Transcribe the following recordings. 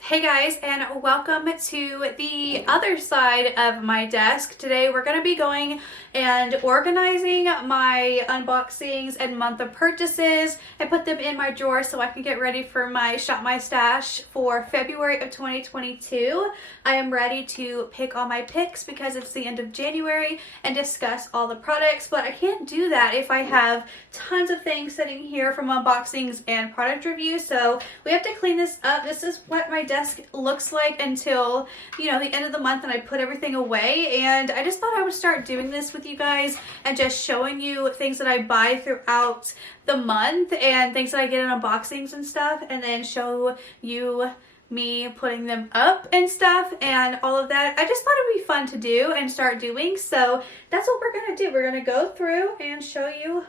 Hey guys, and welcome to the other side of my desk. Today we're going to be going and organizing my unboxings and month of purchases and put them in my drawer so I can get ready for my Shop My Stash for February of 2022. I am ready to pick all my picks because it's the end of January and discuss all the products, but I can't do that if I have tons of things sitting here from unboxings and product reviews, so we have to clean this up. This is what my desk looks like until, you know, the end of the month and I put everything away, and I just thought I would start doing this with you guys and just showing you things that I buy throughout the month and things that I get in unboxings and stuff, and then show you me putting them up and stuff and all of that. I just thought it would be fun to do and start doing, so that's what we're gonna do. We're gonna go through and show you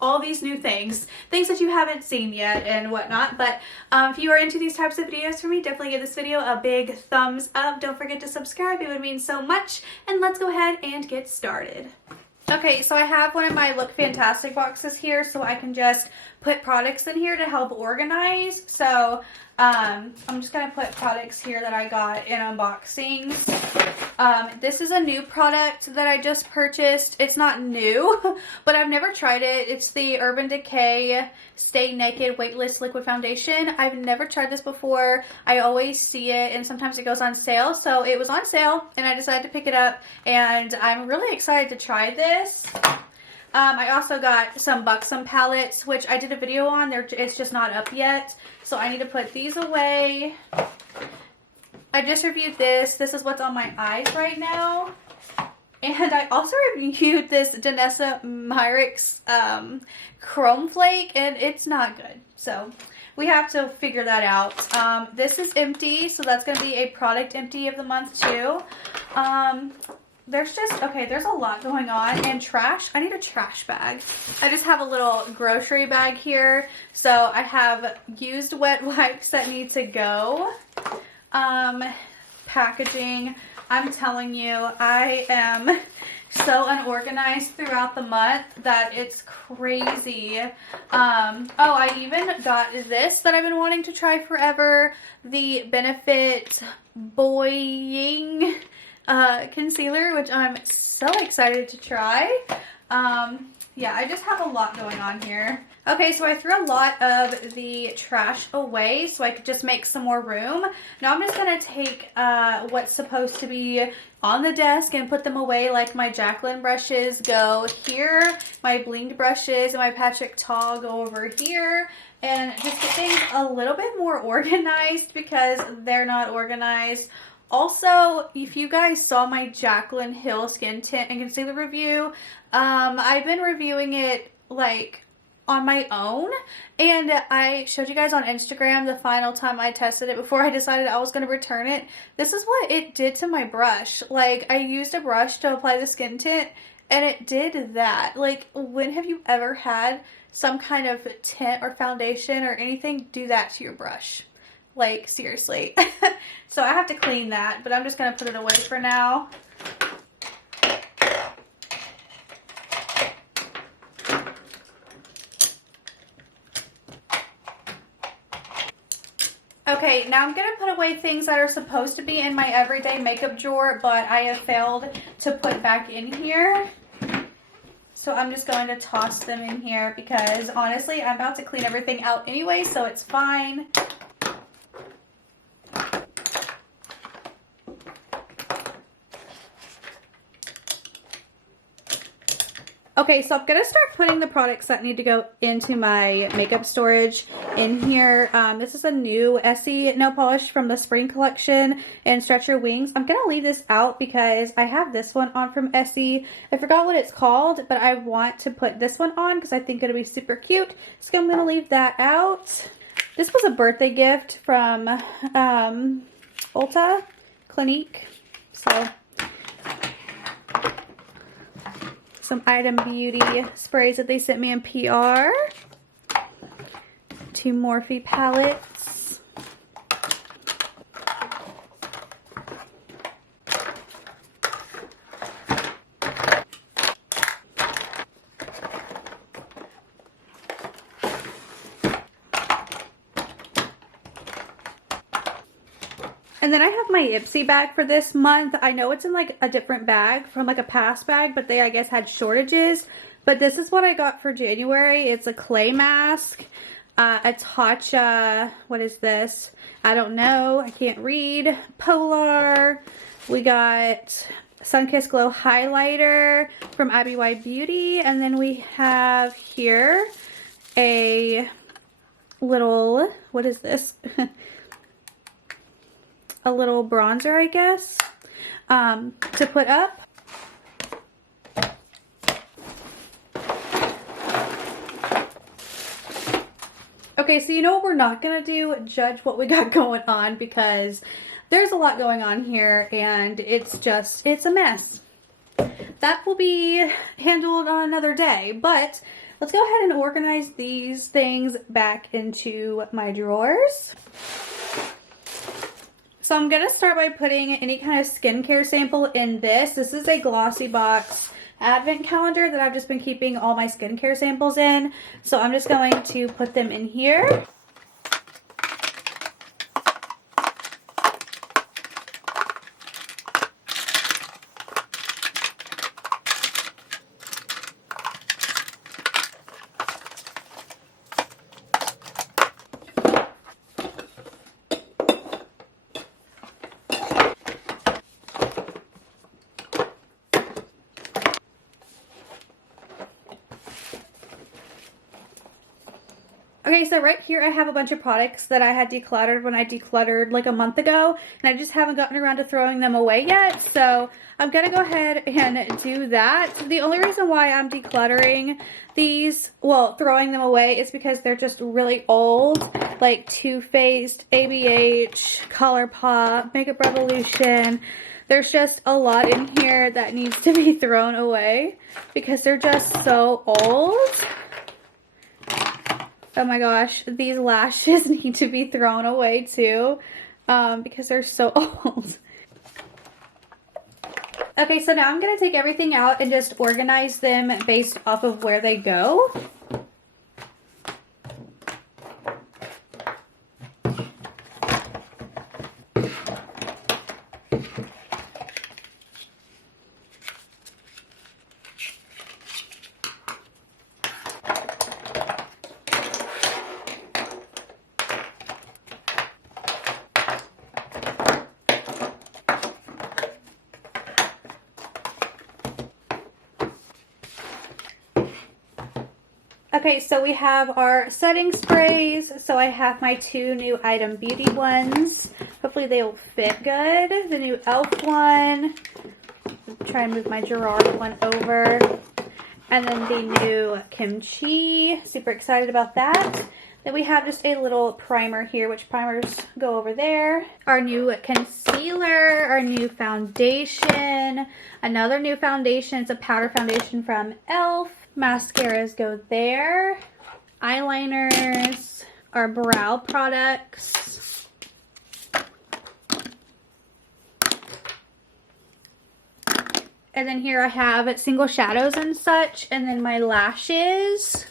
all these new things that you haven't seen yet and whatnot. But if you are into these types of videos for me, definitely give this video a big thumbs up. Don't forget to subscribe, it would mean so much. And let's go ahead and get started. Okay, so I have one of my Look Fantastic boxes here so I can just put products in here to help organize. So I'm just gonna put products here that I got in unboxings. This is a new product that I just purchased. It's not new, but I've never tried it. It's the Urban Decay Stay Naked Weightless Liquid Foundation. I've never tried this before. I always see it and sometimes it goes on sale. So it was on sale and I decided to pick it up, and I'm really excited to try this. I also got some Buxom palettes, which I did a video on. It's just not up yet, so I need to put these away. I just reviewed this. This is what's on my eyes right now. And I also reviewed this Danessa Myricks Chrome Flake, and it's not good. So we have to figure that out. This is empty, so that's going to be a product empty of the month too. There's a lot going on. And trash, I need a trash bag. I just have a little grocery bag here. So I have used wet wipes that need to go. Packaging, I'm telling you, I am so unorganized throughout the month that it's crazy. Oh, I even got this that I've been wanting to try forever, the Benefit Boying concealer, which I'm so excited to try. Yeah, I just have a lot going on here. Okay, so I threw a lot of the trash away so I could just make some more room. Now I'm just going to take what's supposed to be on the desk and put them away, like my Jaclyn brushes go here, my blinged brushes and my Patrick Ta go over here, and just get things a little bit more organized because they're not organized. Also, if you guys saw my Jaclyn Hill Skin Tint and Concealer review, I've been reviewing it like on my own, and I showed you guys on Instagram the final time I tested it before I decided I was going to return it. This is what it did to my brush. Like, I used a brush to apply the skin tint and it did that. Like, when have you ever had some kind of tint or foundation or anything do that to your brush? Like, seriously. So I have to clean that, but I'm just going to put it away for now. Okay, now I'm going to put away things that are supposed to be in my everyday makeup drawer, but I have failed to put back in here. So I'm just going to toss them in here because honestly, I'm about to clean everything out anyway, so it's fine. Okay, so I'm going to start putting the products that need to go into my makeup storage in here. This is a new Essie nail polish from the spring collection in Stretch Your Wings. I'm going to leave this out because I have this one on from Essie. I forgot what it's called, but I want to put this one on because I think it'll be super cute. So I'm going to leave that out. This was a birthday gift from Ulta Clinique. So some Item Beauty sprays that they sent me in PR. 2 Morphe palettes. And then I have my Ipsy bag for this month. I know it's in like a different bag from like a past bag, but they I guess had shortages. But this is what I got for January. It's a clay mask, a Tatcha, what is this? I don't know, I can't read. Polar. We got Sunkissed Glow highlighter from IBY Beauty. And then we have here a little, what is this? A little bronzer, I guess, to put up. Okay, so you know what we're not gonna do? Judge what we got going on, because there's a lot going on here and it's a mess. That will be handled on another day, but let's go ahead and organize these things back into my drawers. So I'm going to start by putting any kind of skincare sample in this. This is a Glossy Box advent calendar that I've just been keeping all my skincare samples in. So I'm just going to put them in here. Okay, so right here I have a bunch of products that I had decluttered when I decluttered like a month ago, and I just haven't gotten around to throwing them away yet, so I'm gonna go ahead and do that. The only reason why I'm decluttering these, well, throwing them away, is because they're just really old, like Too Faced, ABH, ColourPop, Makeup Revolution. There's just a lot in here that needs to be thrown away because they're just so old. Oh my gosh, these lashes need to be thrown away too, because they're so old. Okay, so now I'm going to take everything out and just organize them based off of where they go. Okay, so we have our setting sprays. So I have my two new Item Beauty ones. Hopefully they will fit good. The new e.l.f. one. Try and move my Gerard one over. And then the new Kimchi. Super excited about that. Then we have just a little primer here, which primers go over there. Our new concealer, our new foundation, another new foundation. It's a powder foundation from e.l.f. Mascaras go there. Eyeliners, our brow products. And then here I have single shadows and such, and then my lashes.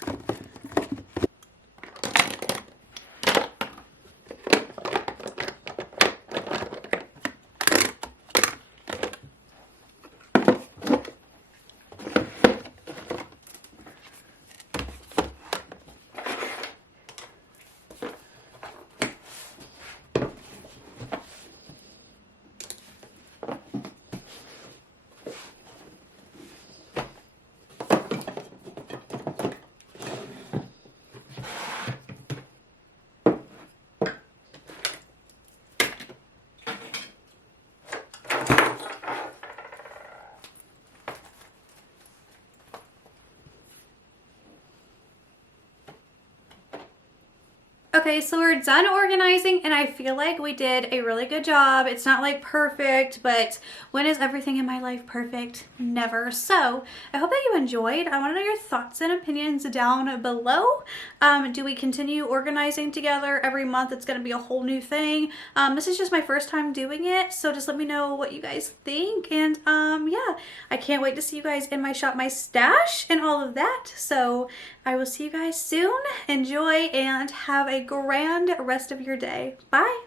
Okay, so we're done organizing and I feel like we did a really good job. It's not like perfect, but when is everything in my life perfect? Never. So I hope that you enjoyed. I want to know your thoughts and opinions down below. Do we continue organizing together every month? It's going to be a whole new thing. This is just my first time doing it, so just let me know what you guys think. And yeah, I can't wait to see you guys in my shop, my stash, and all of that. So I will see you guys soon. Enjoy and have a grand rest of your day. Bye.